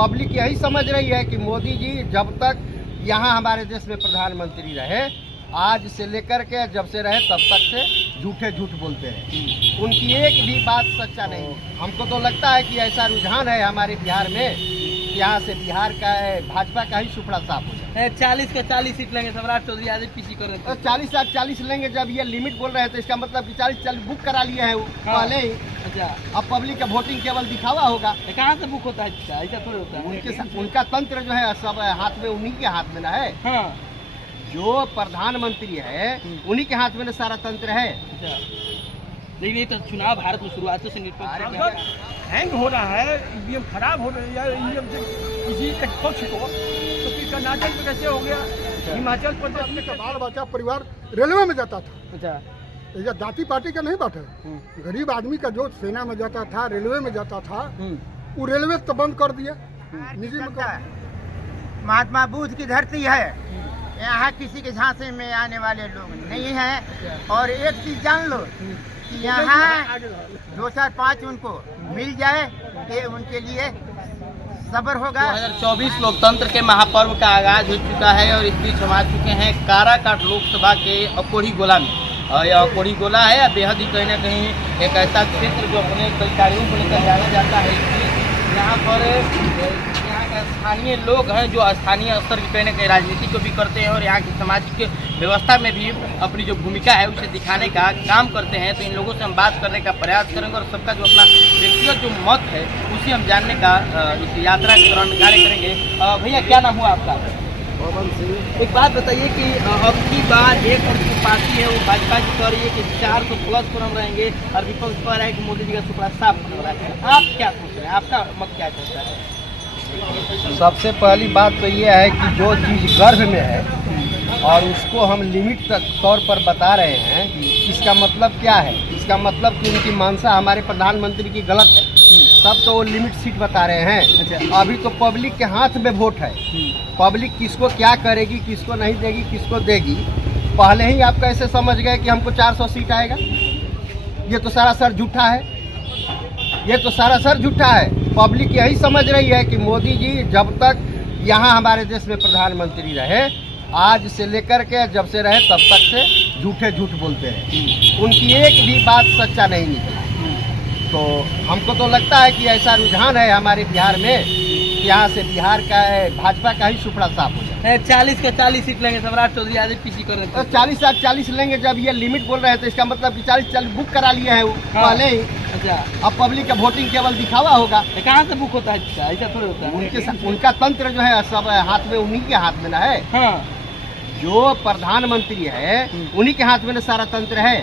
Public यही समझ रही है कि मोदी जी जब तक यहाँ हमारे देश में प्रधानमंत्री रहे, आज से लेकर के जब से रहे तब तक से झूठ बोलते हैं। उनकी एक भी बात सच्चा नहीं है। हमको तो लगता है कि ऐसा रुझान है हमारे बिहार में कि यहाँ से बिहार का भाजपा का ही सुपड़ा साफ हो जाए। 40 का 40 सीट लेंगे, सम्राट चौधरी यादव पीछी कर रहे थे। 40 लेंगे, जब ये लिमिट बोल रहे हैं तो इसका मतलब कि 40 बुक करा लिए हैं पहले ही। अच्छा, अब पब्लिक का वोटिंग केवल दिखावा होगा। कहाँ से बुक होता है? ऐसा थोड़ा होता है। उनका तंत्र जो है सब हाथ में, उन्हीं के हाथ में ना है। हाँ, जो प्रधानमंत्री है उन्हीं के हाथ में ना सारा तंत्र है। लेकिन ये तो चुनाव भारत में शुरुआत से हैंग हो रहा है, ईवीएम खराब हो रही है। ईवीएम से किसी तक पक्ष को तो फिर कर्नाटक में कैसे हो गया, हिमाचल प्रदेश में बाल बच्चा परिवार रेलवे में जाता था। अच्छा, ये जाति पार्टी का नहीं बात है। गरीब आदमी का जो सेना में जाता था, रेलवे में जाता था, वो रेलवे तो बंद कर दिया, निजी में कर दिया। महात्मा बुद्ध की धरती है, यहाँ किसी के झांसे में आने वाले लोग नहीं हैं। और एक चीज जान लो कि यहाँ 2-4-5 उनको मिल जाए, ये उनके लिए सब्र होगा। 2024 लोकतंत्र के महापर्व का आगाज हो चुका है और इस बीच हम आ चुके हैं काराकाट लोकसभा के अकोढ़ी गोला में। और यह अकोढ़ी गोला है, बेहद ही कहीं ना कहीं एक ऐसा क्षेत्र जो अपने कई कार्यों को लेकर जाना जाता है। यहाँ पर यहाँ के स्थानीय लोग हैं जो स्थानीय स्तर की कहीं ना कहीं राजनीति को भी करते हैं और यहाँ की सामाजिक व्यवस्था में भी अपनी जो भूमिका है उसे दिखाने का काम करते हैं। तो इन लोगों से हम बात करने का प्रयास करेंगे और सबका जो अपना व्यक्तिगत जो मत है उसे हम जानने का इस यात्रा के दौरान कार्य करेंगे। भैया, क्या नाम हुआ आपका? एक बात बताइए कि अब की बार एक और जो पार्टी है वो भाजपा की कह रही है कि 400 प्लस पर हम रहेंगे और विपक्ष कह रहा है कि मोदी जी का सुपड़ा साफ होने वाला है। आप क्या सोच रहे हैं? आपका मत क्या कहता है? सबसे पहली बात तो ये है कि जो चीज़ गर्भ में है और उसको हम लिमिट तक तौर पर बता रहे हैं, इसका मतलब क्या है? इसका मतलब कि उनकी मानसा हमारे प्रधानमंत्री की गलत है, तब तो वो लिमिट सीट बता रहे हैं। अच्छा, अभी तो पब्लिक के हाथ में वोट है। पब्लिक किसको क्या करेगी, किसको नहीं देगी, किसको देगी, पहले ही आप कैसे समझ गए कि हमको 400 सीट आएगा? ये तो सरासर झूठा है, ये तो सरासर झूठा है। पब्लिक यही समझ रही है कि मोदी जी जब तक यहाँ हमारे देश में प्रधानमंत्री रहे, आज से लेकर के जब से रहे तब तक से झूठ बोलते हैं। उनकी एक भी बात सच्चा नहीं निकला। तो हमको तो लगता है कि ऐसा रुझान है हमारे बिहार में कि यहाँ से बिहार का भाजपा का ही सुपड़ा साफ हो जाए। 40 का 40 सीट लेंगे, सम्राट चौधरी यादव पीछी कर रहे थे। 40 लेंगे, जब ये लिमिट बोल रहे हैं तो इसका मतलब कि 40 बुक करा लिए हैं पहले ही। अच्छा, अब पब्लिक का वोटिंग केवल दिखावा होगा। कहाँ से बुक होता है? ऐसा थोड़ा होता है। उनका तंत्र जो है सब हाथ में, उन्हीं के हाथ में ना है। हाँ, जो प्रधानमंत्री है उन्हीं के हाथ में ना सारा तंत्र है।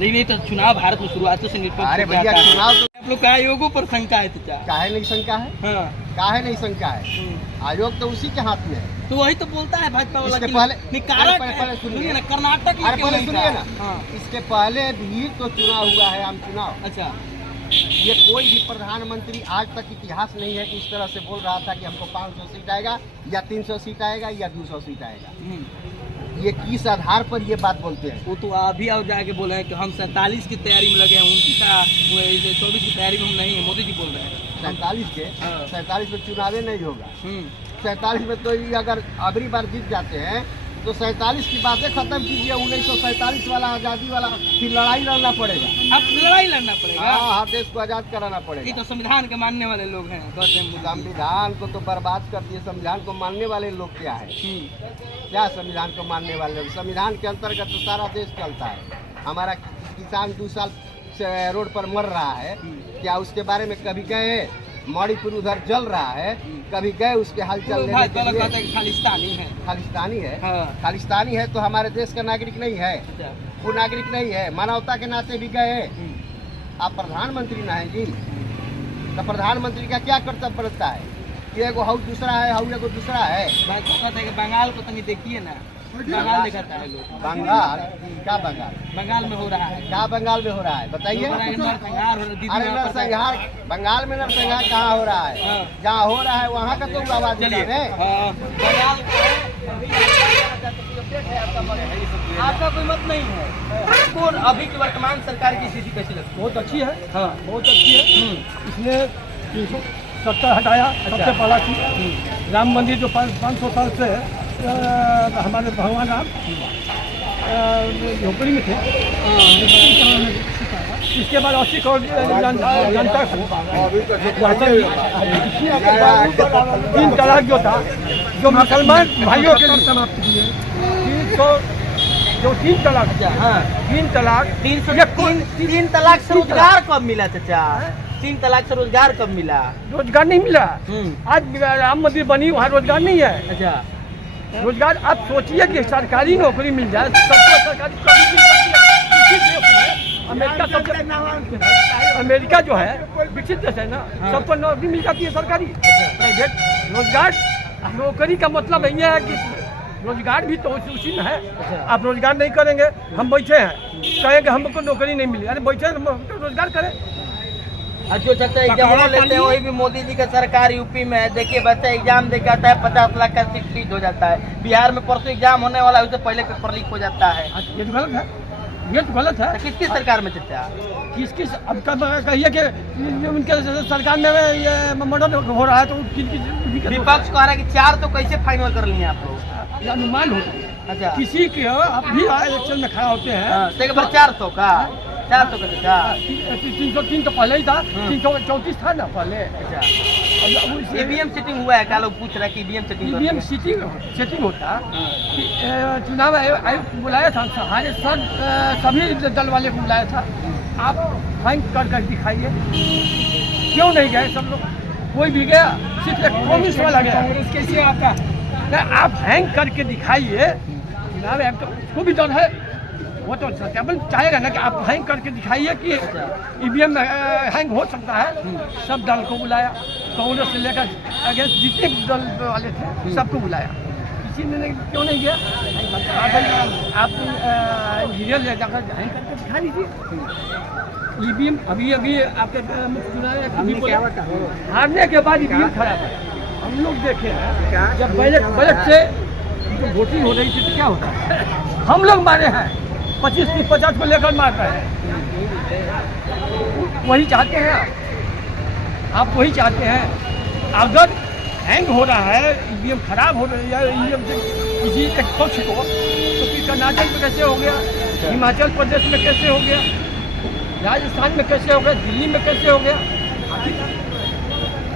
लेकिन ये तो चुनाव भारत में शुरुआत से अरे भैया, चुनाव तो आप लोग का आयोगों पर शंका है तो क्या? काहे नहीं शंका है? हाँ, काहे नहीं शंका है? आयोग तो उसी के हाथ में है। तो वही तो बोलता है भाजपा वाला। इसके पहले सुनिए ना, कर्नाटक पहले सुनिए ना, हाँ, इसके पहले भी तो चुनाव हुआ है, आम चुनाव। अच्छा, ये कोई भी प्रधानमंत्री आज तक इतिहास नहीं है कि इस तरह से बोल रहा था कि हमको 500 सीट आएगा या 300 सीट आएगा या 200 सीट आएगा। ये किस आधार पर ये बात बोलते हैं? वो तो अभी और जाके बोले हैं कि हम 47 की तैयारी में लगे हैं, उनकी का 24 की तैयारी में हम नहीं है, मोदी जी बोल रहे हैं। 47 में चुनाव नहीं होगा। 47 में तो ये अगर अगली बार जीत जाते हैं तो 47 की बातें खत्म कीजिए। 1947 वाला आज़ादी वाला फिर लड़ाई लड़ना पड़ेगा। अब लड़ाई लड़ना पड़ेगा। हाँ, देश को आज़ाद कराना ये पड़ेगा। तो संविधान के मानने वाले लोग हैं। संविधान को तो बर्बाद कर दिए। संविधान को मानने वाले लोग क्या है? क्या संविधान को मानने वाले लोग? संविधान के अंतर्गत तो सारा देश चलता है। हमारा किसान 2 साल से रोड पर मर रहा है, क्या उसके बारे में कभी गए? मणिपुर उधर जल रहा है, कभी गए उसके हालचाल लेने के लिए? खालिस्तानी है। खालिस्तानी है। हाँ। खालिस्तानी है तो हमारे देश का नागरिक नहीं है, वो नागरिक नहीं है। मानवता के नाते भी गए। आप प्रधानमंत्री ना है जी, तो प्रधानमंत्री का क्या कर्तव्य बनता है? ये एगो हाउ दूसरा है, हाउ एगो दूसरा है। भाई कहता है कि बंगाल को तनी देखिए ना, बंगाल दिखाता है लोग। बंगाल क्या? बंगाल में हो रहा है। क्या बंगाल में हो रहा है बताइए? अरे नरसंहार, बंगाल में नरसंहार कहाँ हो रहा है? हाँ। जहाँ हो रहा है वहाँ का तो आवाज है। आपका कोई मत नहीं है? कौन अभी की वर्तमान सरकार की स्थिति कैसी लगती है? बहुत अच्छी है। हाँ, बहुत अच्छी है। इसने सत्ता हटाया, सबसे पहला चीज। राम मंदिर जो 500 साल से हमारे भगवान राम झोपड़ी में थे, इसके बाद 80 करोड़ जनता को 3 तलाक जो था, जो मुसलमान भाइयों के लिए समाप्त किए, 3 तलाक, 3 तलाक, 3 तलाक से रोजगार कब मिला चाचा? 3 तलाक से रोजगार कब मिला? रोजगार नहीं मिला। आज राम मंदिर बनी, वहाँ रोजगार नहीं है। अच्छा, रोजगार आप सोचिए कि सरकारी नौकरी मिल जाए सबको, सरकारी कभी मिल सकती है। इसी देश में अमेरिका सबसे, अमेरिका जो है विकसित देश है ना, सबको नौकरी मिल जाती है सरकारी, प्राइवेट। रोजगार, नौकरी का मतलब ये है कि रोजगार भी तो उसी में है। आप रोजगार नहीं करेंगे, हम बैठे हैं, कहेंगे हमको नौकरी नहीं मिली, अरे बैठे हम तो रोजगार करें। जो चाचा एग्जाम लेते हैं वही भी मोदी जी का सरकार यूपी में है। देखिए बच्चा एग्जाम दे के आता है, 50 लाख का सीट लीक हो जाता है। बिहार में परसों एग्जाम होने वाला है, उससे पहले पेपर लीक हो जाता है। ये तो गलत है, ये तो गलत है। तो किसकी सरकार में चाचा? किस अब कहिए कि उनके सरकार में ये मर्डर हो रहा है, तो विपक्ष कह रहा है कि 4 तो कैसे फाइनल कर लिए आप लोग? अनुमान होता है। अच्छा, किसी के अब भी इलेक्शन में खड़ा होते हैं, 400 का 400 का चाचा? 303 तो पहले ही था, 334 था ना पहले। अच्छा, ईवीएम सीटिंग हुआ है क्या? लोग पूछ रहे हैं कि ईवीएम सीटिंग? ईवीएम सीटिंग होता कि चुनाव आयोग बुलाया था, हमारे सभी दल वाले को बुलाया था। आप फाइन कर दिखाइए, क्यों नहीं गए सब लोग? कोई भी गया, सिर्फ एक कम्युनिस्ट वाला गया। कैसे आता? आप हैंग करके दिखाइए, चुनाव आयोग तो उसको भी डर है, वो तो सत्यापन चाहेगा ना कि आप हैंग करके दिखाइए कि ईवीएम हैंग हो सकता है। सब दल को बुलाया, कांग्रेस से लेकर अगेंस्ट जितने दल वाले थे सबको बुलाया, किसी ने क्यों नहीं गया? आप इंजीनियर ले जाकर हैंग करके दिखा लीजिए। ईवीएम अभी आपके चुनाव हारने के बाद ईवीएम खराब है। हम लोग देखे हैं जब बैलेट से वोटिंग हो रही थी तो क्या होता है, हम लोग मारे हैं 25-50 को लेकर मार रहे हैं। वही चाहते हैं आप वही चाहते हैं। अगर हैंग हो रहा है, ईवीएम खराब हो रही है, ईवीएम से किसी एक पक्ष को, तो फिर कर्नाटक में कैसे हो गया, हिमाचल प्रदेश में कैसे हो गया, राजस्थान में कैसे हो गया, दिल्ली में कैसे हो गया?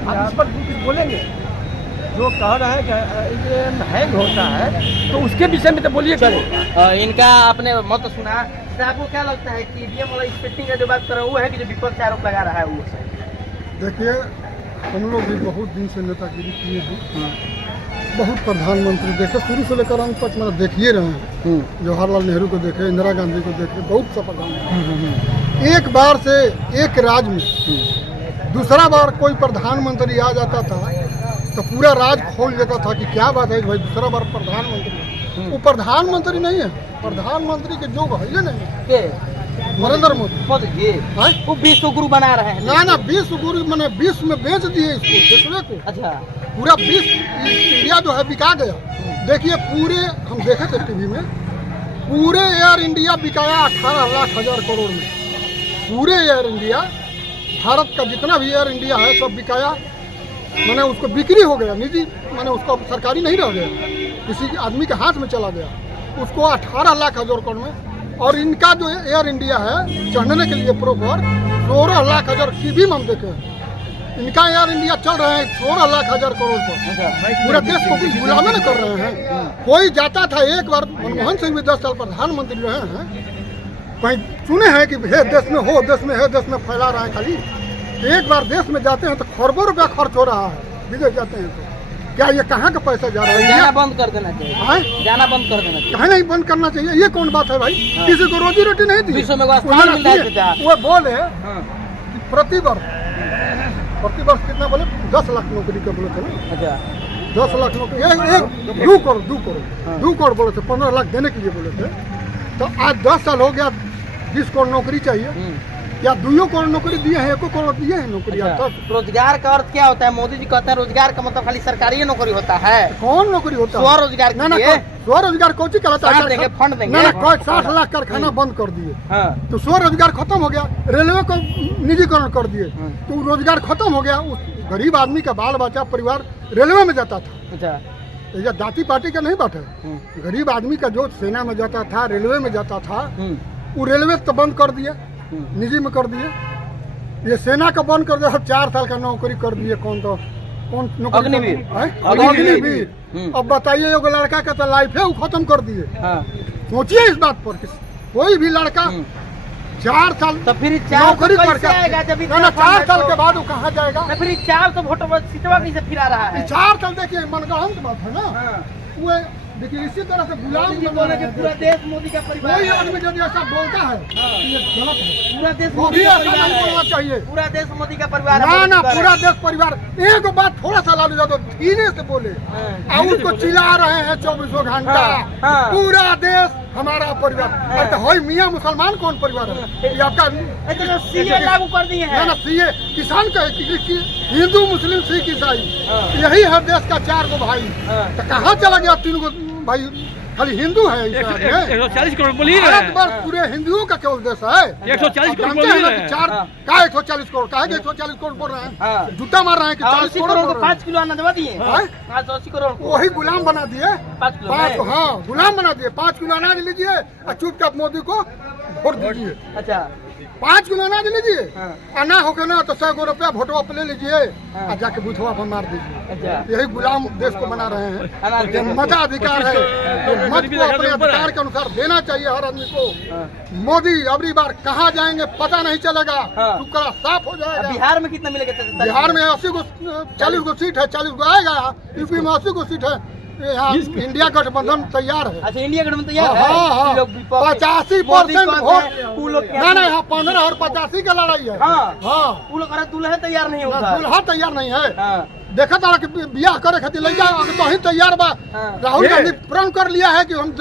आप इस पर कुछ बोलेंगे? जो कह रहे हैं कि हैंग होता है तो उसके विषय में तो बोलिए। इनका आपने मत सुना, तो आपको क्या लगता है कि ईवीएम वाला स्पेक्टिंग का जो बात कर रहा है वो है कि जो विपक्ष आरोप लगा रहा है वो? देखिए, हम लोग भी बहुत दिन से नेतागिरी किए हैं, बहुत प्रधानमंत्री देखे, शुरू से लेकर अंत तक मैंने देखिए रहे हैं। जवाहरलाल नेहरू को देखे, इंदिरा गांधी को देखे, बहुत सा प्रधानमंत्री। एक बार से एक राज्य में दूसरा बार कोई प्रधानमंत्री आ जाता था तो पूरा राज खोल देता था कि क्या बात है भाई, दूसरा बार प्रधानमंत्री। वो प्रधानमंत्री नहीं है, प्रधानमंत्री के जो है नहीं है नरेंद्र मोदी। वो विश्व गुरु बना रहे हैं ना विश्व गुरु मैंने विश्व में बेच दिए इसको, दूसरे को। अच्छा, पूरा विश्व इंडिया जो है बिका गया। देखिए पूरे, हम देखे थे टीवी में, पूरे एयर इंडिया बिकाया 18 लाख हजार करोड़ में। पूरे एयर इंडिया, भारत का जितना भी एयर इंडिया है सब बिकाया, मैंने उसको बिक्री हो गया, निजी मैंने उसको सरकारी नहीं रह गया, किसी आदमी के हाथ में चला गया, उसको 18 लाख हजार करोड़ में। और इनका जो एयर इंडिया है चढ़ने के लिए प्रॉपर 16 लाख हजार टीवी में हम देखे हैं। इनका एयर इंडिया चल रहे हैं 16 लाख हजार करोड़ पर। पूरा देश को गुलामी न कर रहे हैं। कोई जाता था, एक बार मनमोहन सिंह भी 10 साल प्रधानमंत्री रहे हैं, कहीं सुने हैं कि हे देश में हो, देश में है, देश में फैला रहा है खाली। एक बार देश में जाते हैं तो खरबों रुपया खर्च हो रहा है, विदेश जाते हैं तो क्या ये कहाँ का पैसा जा रहा है? जाना बंद कर देना चाहिए, जाना बंद कर देना चाहिए। कहीं नहीं बंद करना चाहिए, ये कौन बात है भाई? किसी को रोजी रोटी नहीं दी, विश्व में स्थान मिल रहा है। वो बोले प्रतिवर्ष कितना बोले, 10 लाख नौकरी का बोले थे ना। अच्छा, 10 लाख नौकरी, 2 करोड़ बोले थे, 15 लाख देने के लिए बोले थे। तो आज 10 साल हो गया, 20 करोड़ नौकरी चाहिए। या 2 करोड़ नौकरी दिए हैं, 1 करोड़ दिए हैं नौकरी। अच्छा, रोजगार का अर्थ क्या होता है? मोदी जी कहते हैं रोजगार का मतलब खाली सरकारी नौकरी होता है। कौन नौकरी होता है? स्वरोजगार। ना स्वरोजगार कौन सी कहलाता है? देंगे, फंड देंगे। 60 लाख कारखाना बंद कर दिए, तो स्वरोजगार खत्म हो गया। रेलवे को निजीकरण कर दिए तो रोजगार खत्म हो गया। गरीब आदमी का बाल बच्चा परिवार रेलवे में जाता था। अच्छा। ये जाति पार्टी का नहीं बात है। गरीब आदमी का जो सेना में जाता था, रेलवे में जाता था, वो रेलवे तो बंद कर दिए, निजी में कर दिए। ये सेना का बंद कर दिया, 4 साल का नौकरी कर दिए। कौन नौकरी? अग्निवीर। अब बताइए, एगो लड़का का तो लाइफ है वो खत्म कर दिए। सोचिए इस बात पर, कोई भी लड़का 4 साल तो फिर नौकरी करके आएगा जब 4 साल के बाद वो कहाँ जाएगा? तो फिर 4 तो वोटर सीटवा कैसे फिर आ रहा है? 4 साल देखिए मनगढ़ंत बात है ना। वो देखिए इसी तरह से गुलाम बोले कि पूरा देश मोदी का परिवार कोई है। आदमी यदि ऐसा बोलता है तो ये गलत है। पूरा देश वो मोदी भी का ऐसा परिवार नहीं बोलना है। चाहिए। पूरा देश मोदी का परिवार है। ना पूरा देश परिवार। एक बात थोड़ा सा लालू यादव धीरे से बोले और उसको चिल्ला रहे हैं 24 घंटा। पूरा देश हमारा परिवार। अरे तो होई मियाँ मुसलमान कौन परिवार है? ये आपका सीए लागू कर दिए हैं। ना सीए किसान का हिंदू मुस्लिम सिख ईसाई यही है देश का 4 गो भाई। तो कहाँ चला गया 3 गो भाई? खाली हिंदू है 140 करोड़ बोलिए। भारत पूरे हिंदुओं का केवल देश है। 140 करोड़ जानते हैं ना कि 140 करोड़ का है कि 140 करोड़ बोल रहे हैं, झूठा मार रहे हैं कि 40 करोड़ को 5 किलो अनाज दबा दिए। 580 करोड़ को वही गुलाम बना दिए। 5 किलो। हाँ गुलाम बना दिए। 5 किलो अनाज लीजिए और चुपचाप मोदी को वोट दीजिए। अच्छा। 5 किलो अनाज लीजिए और ना होके ना तो 100 रुपया वोटवा पे ले लीजिए और जाके बूथवा पर मार दीजिए। यही गुलाम देश को बना रहे हैं। ये मताधिकार है, ये मत को अपने अधिकार के अनुसार देना चाहिए हर आदमी को। मोदी अबरी बार कहाँ जाएंगे पता नहीं चलेगा, टुकड़ा साफ हो जाएगा। बिहार में कितना मिलेगा? बिहार में 40 गो सीट है, 40 गो आएगा। यूपी में 80 गो सीट है। यहाँ इंडिया गठबंधन तैयार है। अच्छा, इंडिया गठबंधन तैयार है। हाँ 85% वोट ना यहाँ 15 और 85 का लड़ाई है। हाँ दूल्हा तैयार नहीं होता। दूल्हा तैयार नहीं है। देखा था कि ब्याह करे खातिर लड़का तो ही तैयार बा। राहुल गांधी प्रण कर लिया है कि हम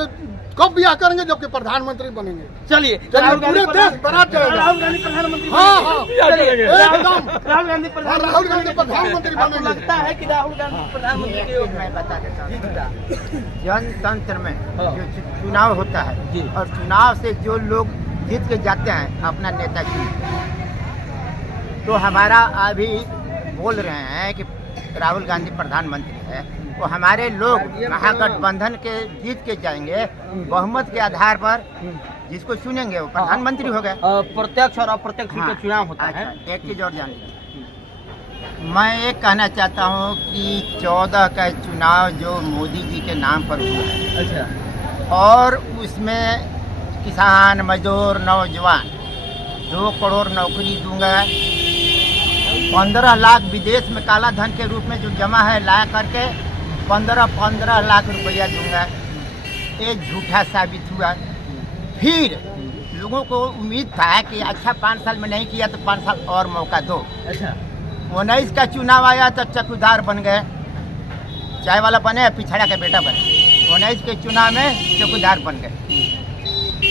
कब ब्याह करेंगे जबकि प्रधानमंत्री बनेंगे। चलिए पूरे देश बना चलेगा। राहुल गांधी प्रधानमंत्री। हाँ एकदम राहुल गांधी प्रधानमंत्री बनेंगे। लगता है कि राहुल गांधी प्रधानमंत्री के योग में। मैं बता देता हूँ, जनतंत्र में जो चुनाव होता है और चुनाव से जो लोग जीत के जाते हैं अपना नेता चुनते हैं। तो हमारा अभी बोल रहे हैं कि राहुल गांधी प्रधानमंत्री है, तो हमारे लोग महागठबंधन के जीत के जाएंगे। बहुमत के आधार पर जिसको चुनेंगे वो प्रधानमंत्री हो गए। प्रत्यक्ष और अप्रत्यक्ष का चुनाव होता है। एक चीज और जान लीजिए, मैं ये कहना चाहता हूँ कि 14 का चुनाव जो मोदी जी के नाम पर हुआ है, अच्छा, और उसमें किसान मजदूर नौजवान 2 करोड़ नौकरी दूंगा, 15 लाख विदेश में काला धन के रूप में जो जमा है ला करके 15 लाख रुपया दूंगा, ये झूठा साबित हुआ। फिर लोगों को उम्मीद था कि अच्छा 5 साल में नहीं किया तो 5 साल और मौका दो। अच्छा, 19 का चुनाव आया तो चकुदार बन गए, चाय वाला बने पिछड़ा का बेटा बने। 19 के चुनाव में चकुदार बन गए।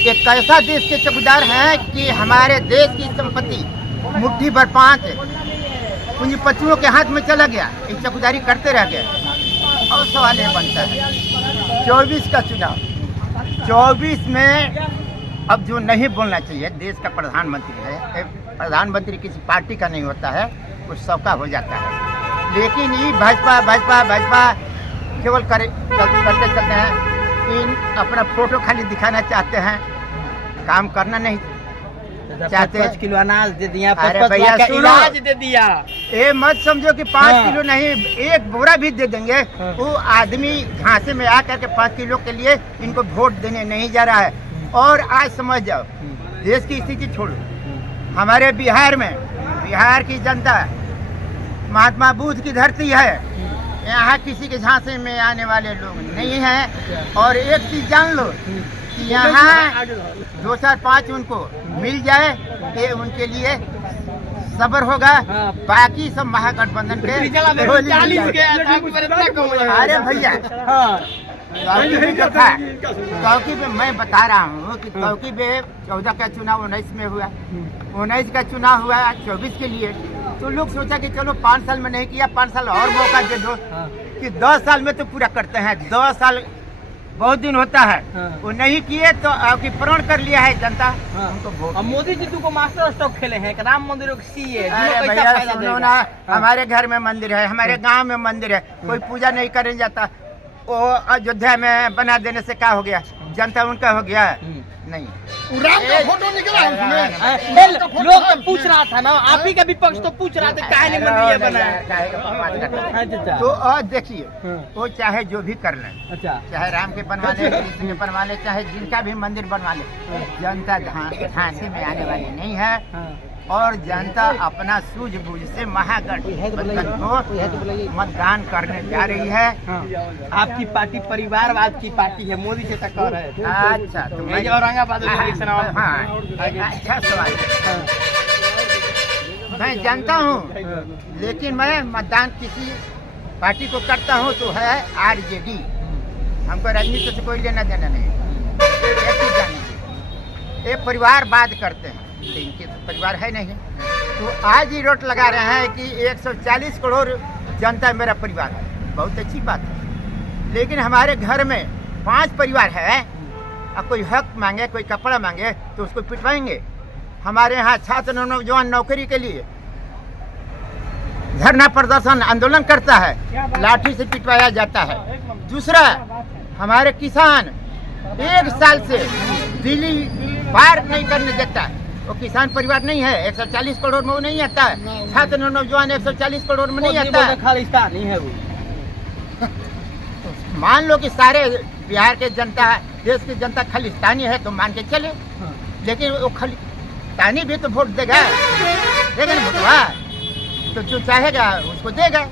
एक ऐसा देश के चकुदार हैं कि हमारे देश की संपत्ति मुट्ठी भर 5 पूंजीपतियों के हाथ में चला गया, एक चकुदारी करते रह गए। और सवाल ये बनता है 24 का चुनाव, 24 में अब जो नहीं बोलना चाहिए, देश का प्रधानमंत्री है, प्रधानमंत्री किसी पार्टी का नहीं होता है, वो सबका हो जाता है। लेकिन ये भाजपा केवल करते चलते हैं। इन अपना फोटो खाली दिखाना चाहते हैं, काम करना नहीं चाहते। 5 किलो अनाज दे दिया, अरे भैया सुनो, इलाज दे दिया। ये मत समझो कि 5 किलो नहीं, 1 बोरा भी दे देंगे। वो आदमी झांसे में आकर के 5 किलो के लिए इनको वोट देने नहीं जा रहा है। और आज समझ जाओ, देश की स्थिति छोड़ो, हमारे बिहार में, बिहार की जनता महात्मा बुद्ध की धरती है। यहाँ किसी के झांसे में आने वाले लोग नहीं हैं। और एक चीज जान लो कि यहाँ 2 4 5 उनको मिल जाए, ये उनके लिए सब्र होगा। बाकी सब महागठबंधन के अरे भैया चौकी पे मैं बता रहा हूँ कि चौकी पे 14 का चुनाव 19 में हुआ, 19 का चुनाव हुआ 24 के लिए। तो लोग सोचा कि चलो 5 साल में नहीं किया, 5 साल और मौका दे दो कि 10 साल में तो पूरा करते हैं। 10 साल बहुत दिन होता है, हाँ। वो नहीं किए तो आपकी प्रण कर लिया है जनता हाँ। उनको वोट अब मोदी जी को मास्टर स्ट्रोक खेले हैं, राम मंदिरों की सी है, अरे भैया सुनो ना, हमारे घर में मंदिर है, हमारे गांव में मंदिर है, कोई पूजा नहीं करने जाता। वो अयोध्या में बना देने से क्या हो गया, जनता उनका हो गया नहीं। राम का फोटो निकला है उसमें। लोग तो पूछ रहा था ना, आप ही का विपक्ष तो पूछ रहा था काहे नहीं मंदिर बनाया। अच्छा तो देखिए, वो चाहे जो भी कर लें, अच्छा चाहे राम के बनवा ले, कृष्ण के बनवा ले, चाहे जिनका भी मंदिर बनवा ले, जनता झांसी में आने वाली नहीं है। और जनता अपना सूझबूझ से महागठबंधन को मतदान करने जा रही है। आपकी पार्टी परिवारवाद की पार्टी है, मोदी से टक्कर है। अच्छा तो ये जो औरंगाबाद में इलेक्शन हुआ। हाँ, अच्छा सवाल है। मैं जानता हूँ, लेकिन मैं मतदान किसी पार्टी को करता हूँ तो है आरजेडी। हमको राजनीति से कोई लेना देना नहीं है। ये परिवारवाद करते हैं, इनके तो परिवार है नहीं। तो आज ही रोट लगा रहे हैं कि 140 करोड़ जनता मेरा परिवार है, बहुत अच्छी बात है। लेकिन हमारे घर में 5 परिवार है, अब कोई हक मांगे, कोई कपड़ा मांगे तो उसको पिटवाएंगे। हमारे यहाँ छात्र नौजवान नौकरी के लिए धरना प्रदर्शन आंदोलन करता है, लाठी से पिटवाया जाता है। दूसरा, हमारे किसान 1 साल से दिल्ली पार नहीं करने देता है, वो किसान परिवार नहीं है। 140 करोड़ में वो नहीं आता है। छात्र नौजवान 140 करोड़ में नहीं आता है। खालिस्तानी है वो। मान लो कि सारे बिहार के जनता, देश की जनता खालिस्तानी है तो मान के चले, लेकिन वो खालिस्तानी भी तो वोट देगा, लेकिन भोटवा तो जो चाहेगा उसको देगा।